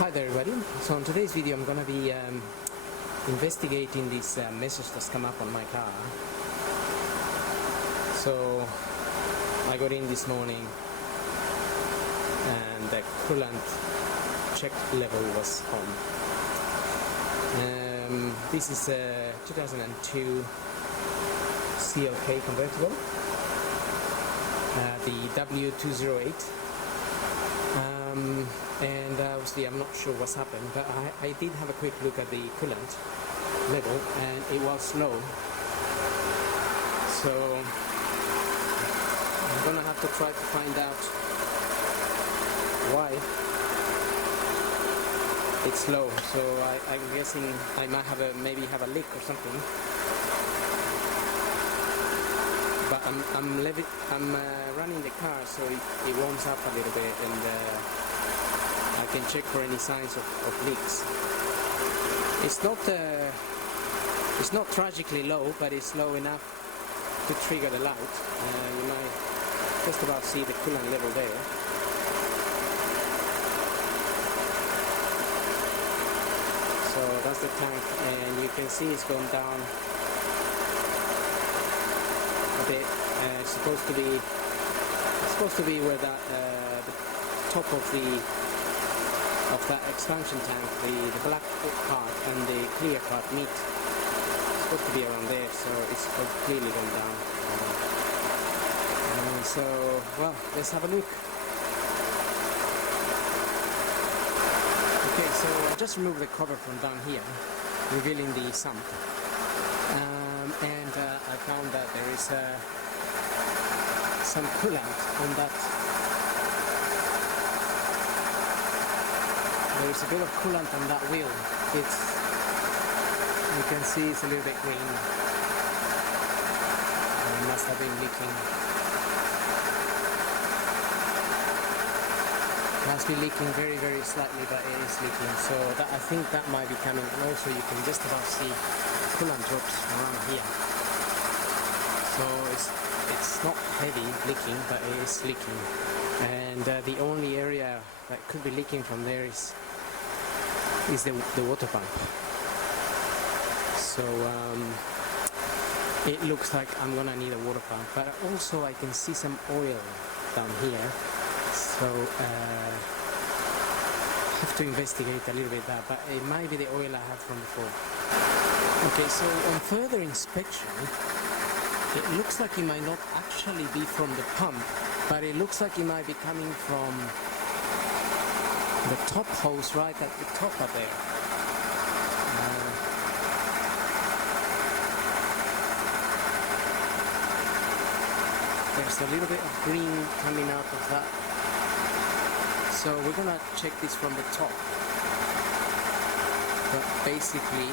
Hi there everybody. So in today's video I'm going to be investigating this message that's come up on my car. So I got in this morning and the coolant check level was on. This is a 2002 CLK convertible, the w208. And obviously I'm not sure what's happened, but I did have a quick look at the coolant level and it was low, so I'm gonna have to try to find out why it's low. So I'm guessing I might have maybe have a leak or something, but I'm running the car so it warms up a little bit, and I can check for any signs of leaks. It's not tragically low, but it's low enough to trigger the light. You might just about see the coolant level there. So that's the tank, and you can see it's gone down a bit. It's supposed to be where that the top of that expansion tank, the black part and the clear part meet. It's supposed to be around there, so it's completely gone down. So, well, let's have a look. Okay, so I just removed the cover from down here, revealing the sump, and I found that there is some coolant on that. There is a bit of coolant on that wheel. You can see it's a little bit green. It must have been leaking. Must be leaking very, very slightly, but it is leaking. So I think that might be coming. And also you can just about see coolant drops around here. So it's not heavy leaking, but it is leaking. And the only area that could be leaking from there is the water pump. So it looks like I'm gonna need a water pump, but also I can see some oil down here, so have to investigate a little bit that, but it might be the oil I had from before. Okay, so on further inspection it looks like it might not actually be from the pump, but it looks like it might be coming from the top hose right at the top up there. There's a little bit of green coming out of that. So we're gonna check this from the top. But basically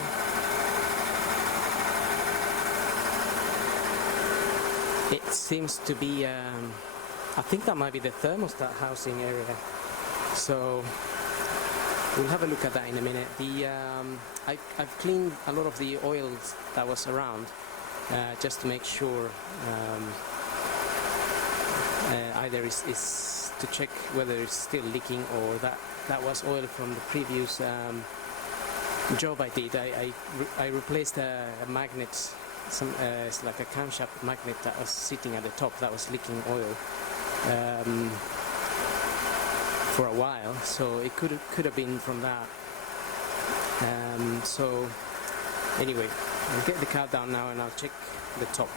it seems to be, I think that might be the thermostat housing area. So we'll have a look at that in a minute. I've cleaned a lot of the oils that was around, just to make sure either is to check whether it's still leaking, or that was oil from the previous job I did. I replaced a magnet. It's like a camshaft magnet that was sitting at the top that was leaking oil for a while, so it could have been from that. So anyway, I'll get the car down now and I'll check the top.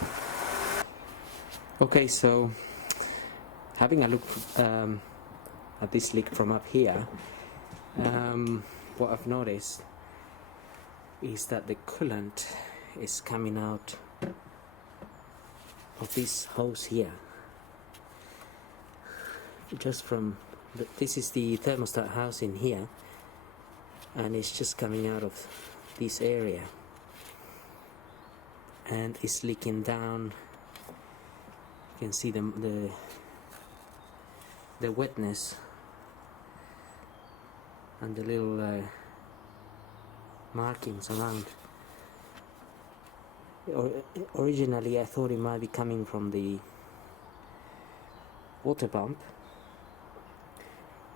Okay, so having a look at this leak from up here, what I've noticed is that the coolant is coming out of this hose here, just from this is the thermostat housing here, and it's just coming out of this area and it's leaking down. You can see the wetness and the little markings around. Originally I thought it might be coming from the water pump,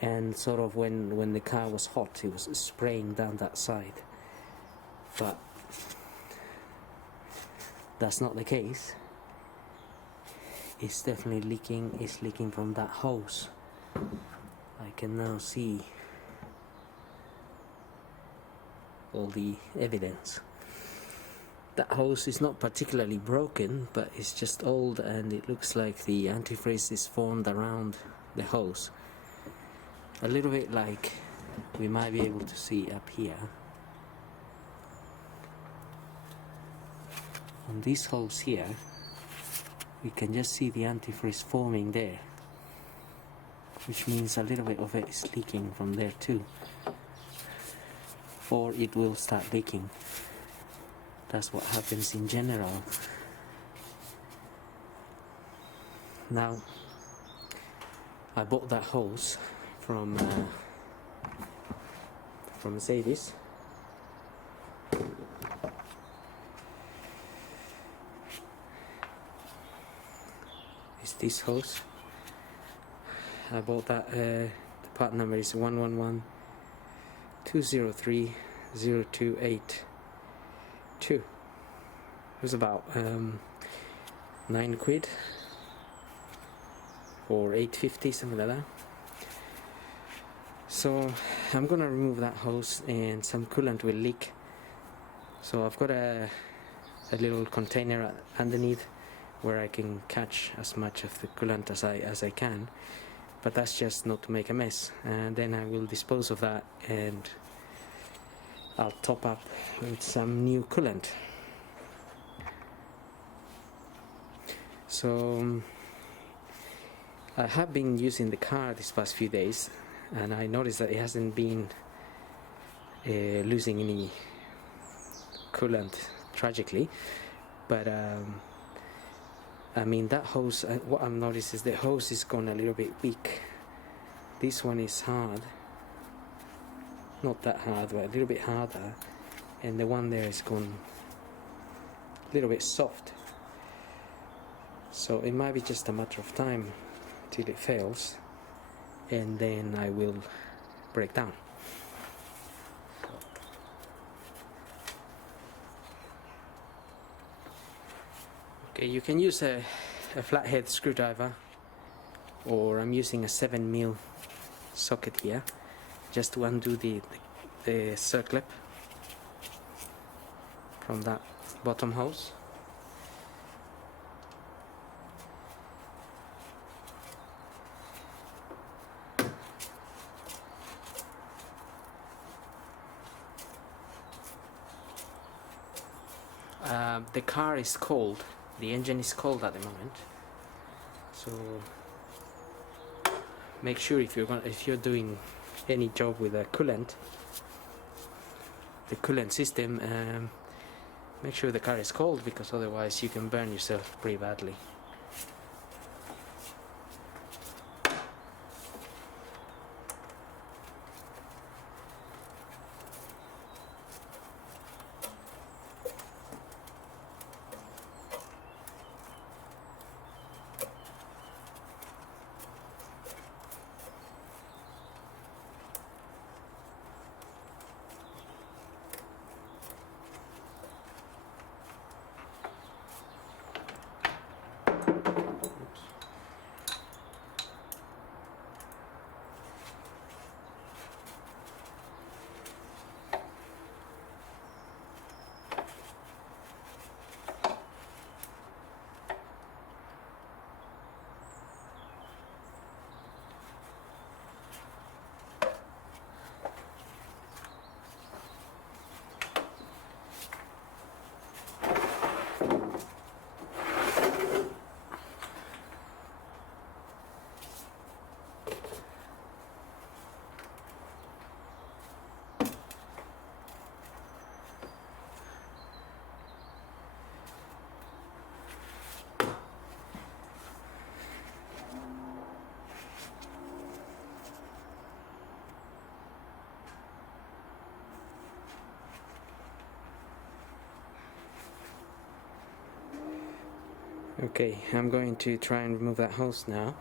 and sort of when the car was hot it was spraying down that side, but that's not the case. It's definitely leaking. It's leaking from that hose. I can now see all the evidence. That hose is not particularly broken, but it's just old, and it looks like the antifreeze is formed around the hose. A little bit like we might be able to see up here. On this hose here, we can just see the antifreeze forming there, which means a little bit of it is leaking from there too, or it will start leaking. That's what happens in general. Now, I bought that hose from Mercedes. It's this hose. I bought that. The part number is 111-203-0282. It was about 9 quid or 8.50, something like that. So I'm gonna remove that hose, and some coolant will leak. So I've got a little container underneath where I can catch as much of the coolant as I can, but that's just not to make a mess. And then I will dispose of that, and I'll top up with some new coolant. So I have been using the car these past few days, and I noticed that it hasn't been losing any coolant, tragically, but I mean, that hose, what I've noticed is the hose is gone a little bit weak. This one is hard, not that hard, but a little bit harder, and the one there is gone a little bit soft. So it might be just a matter of time till it fails, and then I will break down. Okay, you can use a flathead screwdriver, or I'm using a 7mm socket here, just to undo the circlip from that bottom hose. The car is cold. The engine is cold at the moment, so make sure if you're doing any job with a coolant, the coolant system, make sure the car is cold, because otherwise you can burn yourself pretty badly. Okay, I'm going to try and remove that hose now.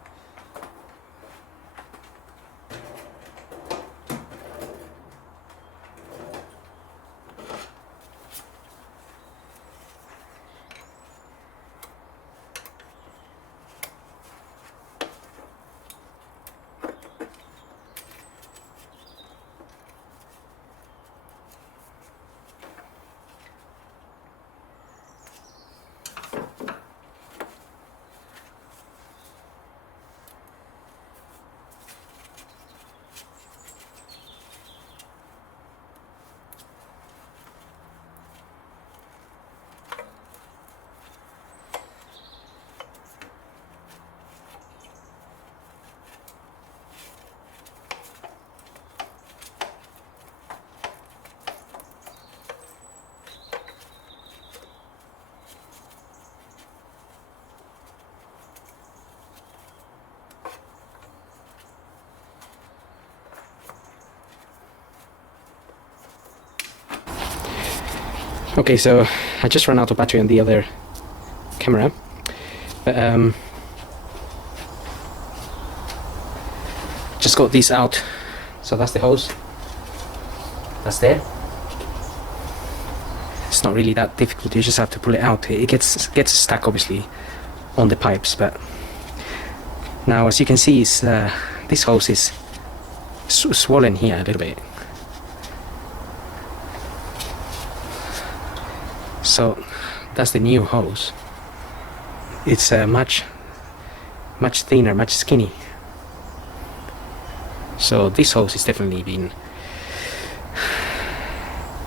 Okay, so I just ran out of battery on the other camera, but just got this out. So that's the hose. That's there. It's not really that difficult. You just have to pull it out. It gets stuck obviously on the pipes, but now as you can see, this hose is swollen here a little bit. So that's the new hose. It's much thinner, much skinny. So this hose has definitely been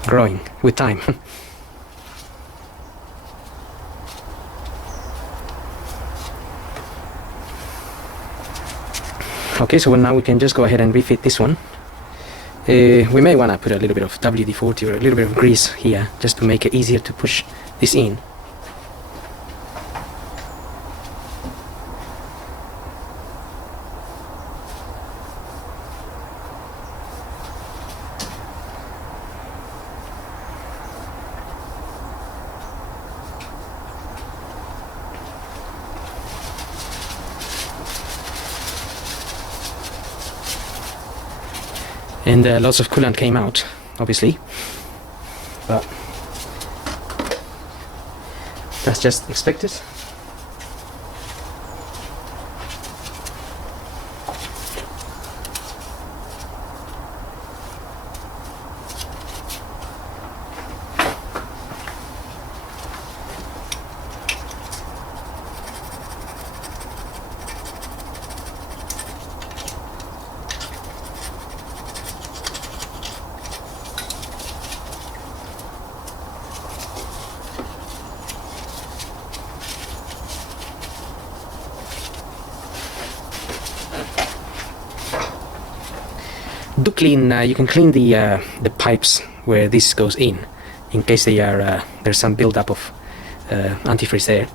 growing with time. Okay, so now we can just go ahead and refit this one. We may want to put a little bit of WD-40 or a little bit of grease here just to make it easier to push this in. And lots of coolant came out, obviously, but that's just expected. Do clean. You can clean the pipes where this goes in case they are there's some buildup of antifreeze there.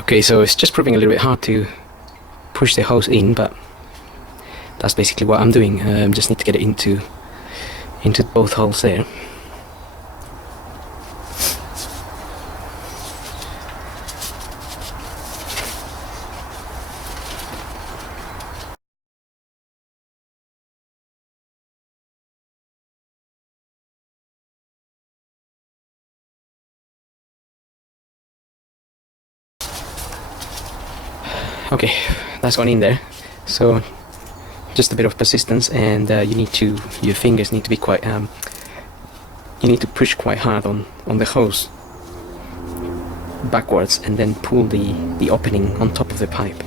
Okay, so it's just proving a little bit hard to push the hose in, but that's basically what I'm doing. Just need to get it into both holes there. Okay, that's gone in there. So just a bit of persistence, and your fingers need to be quite you need to push quite hard on the hose backwards and then pull the opening on top of the pipe.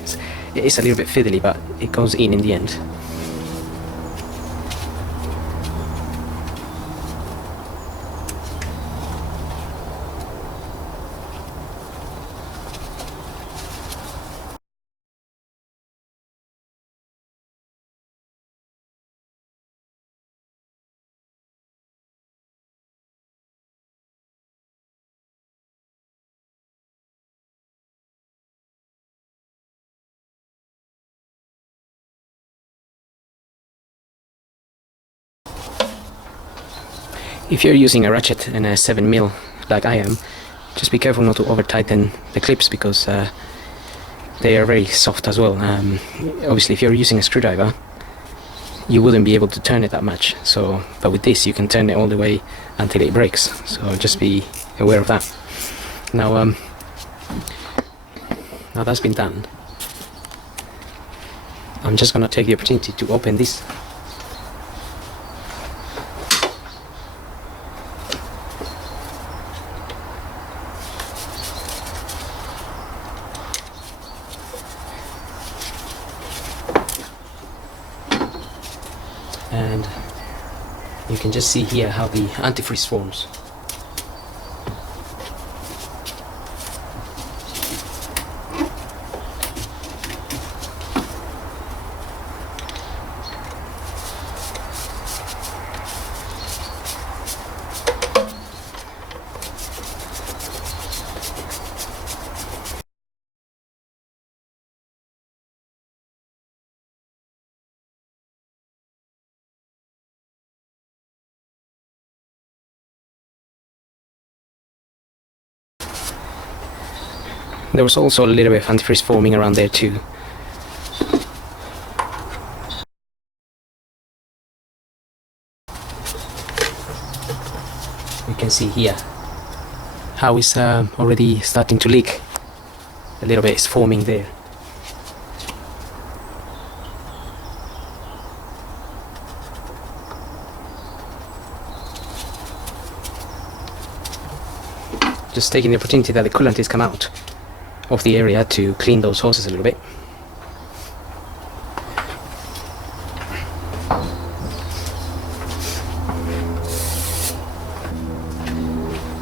It is a little bit fiddly, but it goes in the end. If you're using a ratchet and a 7mm like I am, just be careful not to over tighten the clips, because they are very soft as well. Obviously if you're using a screwdriver you wouldn't be able to turn it that much, so but with this you can turn it all the way until it breaks, so just be aware of that. Now now that's been done, I'm just gonna take the opportunity to open this. And you can just see here how the antifreeze forms. There was also a little bit of antifreeze forming around there too. You can see here how it's already starting to leak. A little bit is forming there. Just taking the opportunity that the coolant has come out of the area to clean those hoses a little bit.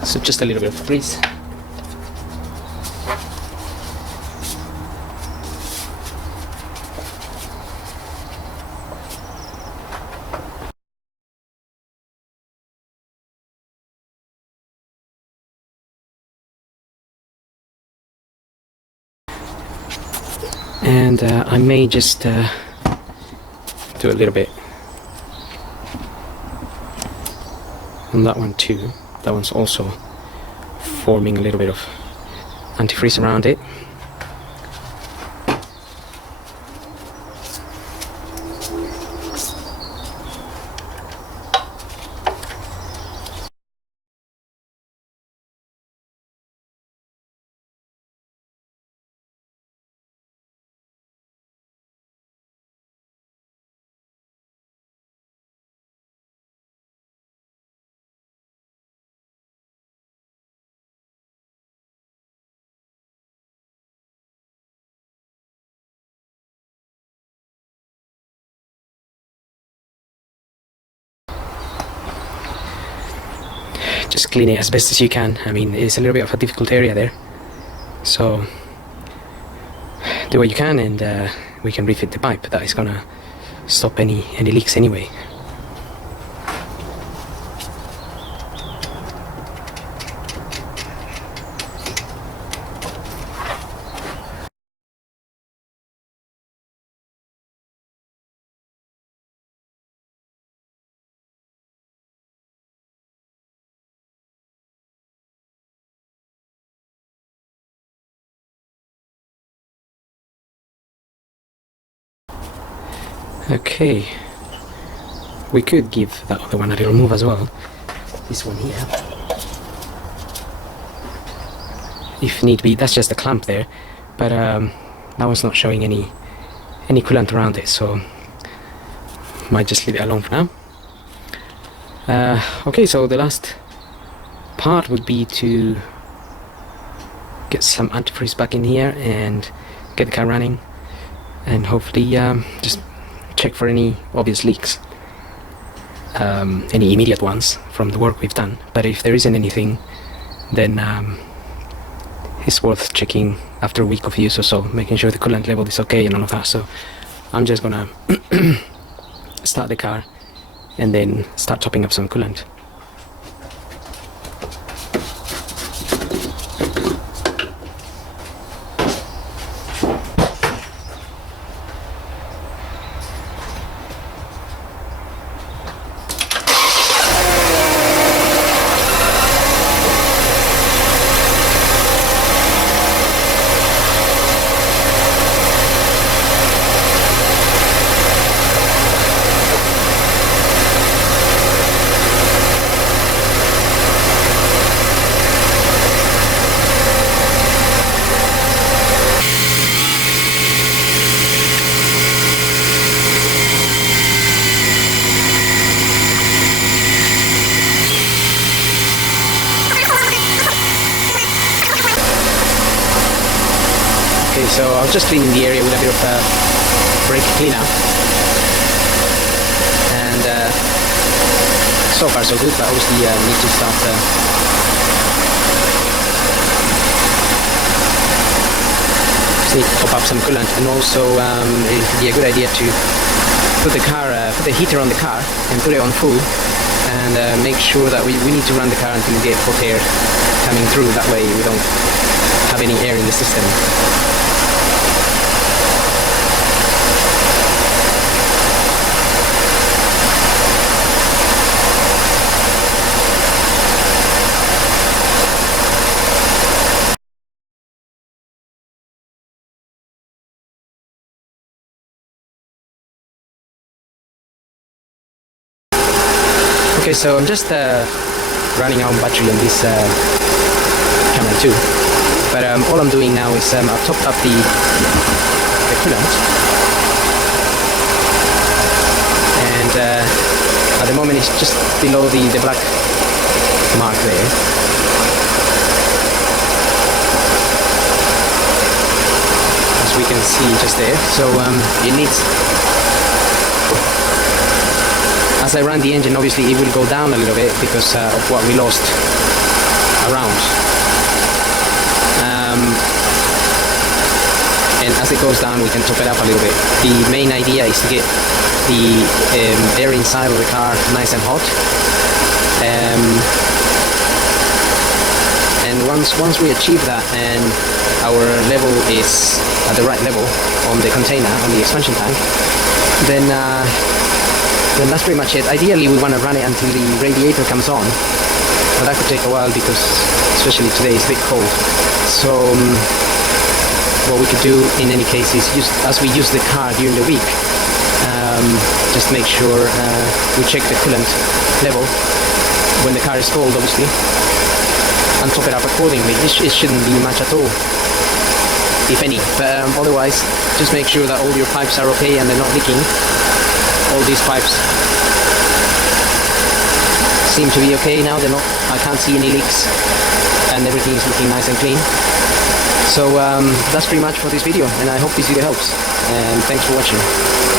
So just a little bit of grease. And I may just do a little bit on that one too. That one's also forming a little bit of antifreeze around it. Just clean it as best as you can. I mean, it's a little bit of a difficult area there, so do what you can, and we can refit the pipe. That is gonna stop any leaks anyway. Okay, we could give that other one a little move as well. This one here, if need be. That's just a clamp there, but that one's not showing any coolant around it, so might just leave it alone for now. Okay, so the last part would be to get some antifreeze back in here and get the car running, and hopefully just check for any obvious leaks, any immediate ones from the work we've done. But if there isn't anything, then it's worth checking after a week of use or so, making sure the coolant level is okay and all of that. So I'm just gonna start the car and then start topping up some coolant. So I'll just clean the area with a bit of brake cleaner. And so far so good, but obviously need to start need to top up some coolant, and also it would be a good idea to put the heater on the car and put it on full, and make sure that we need to run the car until we get hot air coming through. That way we don't have any air in the system. Okay, so I'm just running out of battery on this camera too. But all I'm doing now is I've topped up the coolant, and at the moment it's just below the black mark there. As we can see just there. So it needs. As I run the engine, obviously it will go down a little bit because of what we lost around. And as it goes down, we can top it up a little bit. The main idea is to get the air inside of the car nice and hot. And once we achieve that and our level is at the right level on the container, on the expansion tank, then that's pretty much it. Ideally we want to run it until the radiator comes on, but that could take a while because especially today it's a bit cold. So what we could do in any case is as we use the car during the week, just make sure we check the coolant level when the car is cold, obviously, and top it up accordingly. It shouldn't be much at all, if any, but otherwise just make sure that all your pipes are okay and they're not leaking. All these pipes seem to be okay now. They're not. I can't see any leaks, and everything is looking nice and clean. So that's pretty much for this video, and I hope this video helps. And thanks for watching.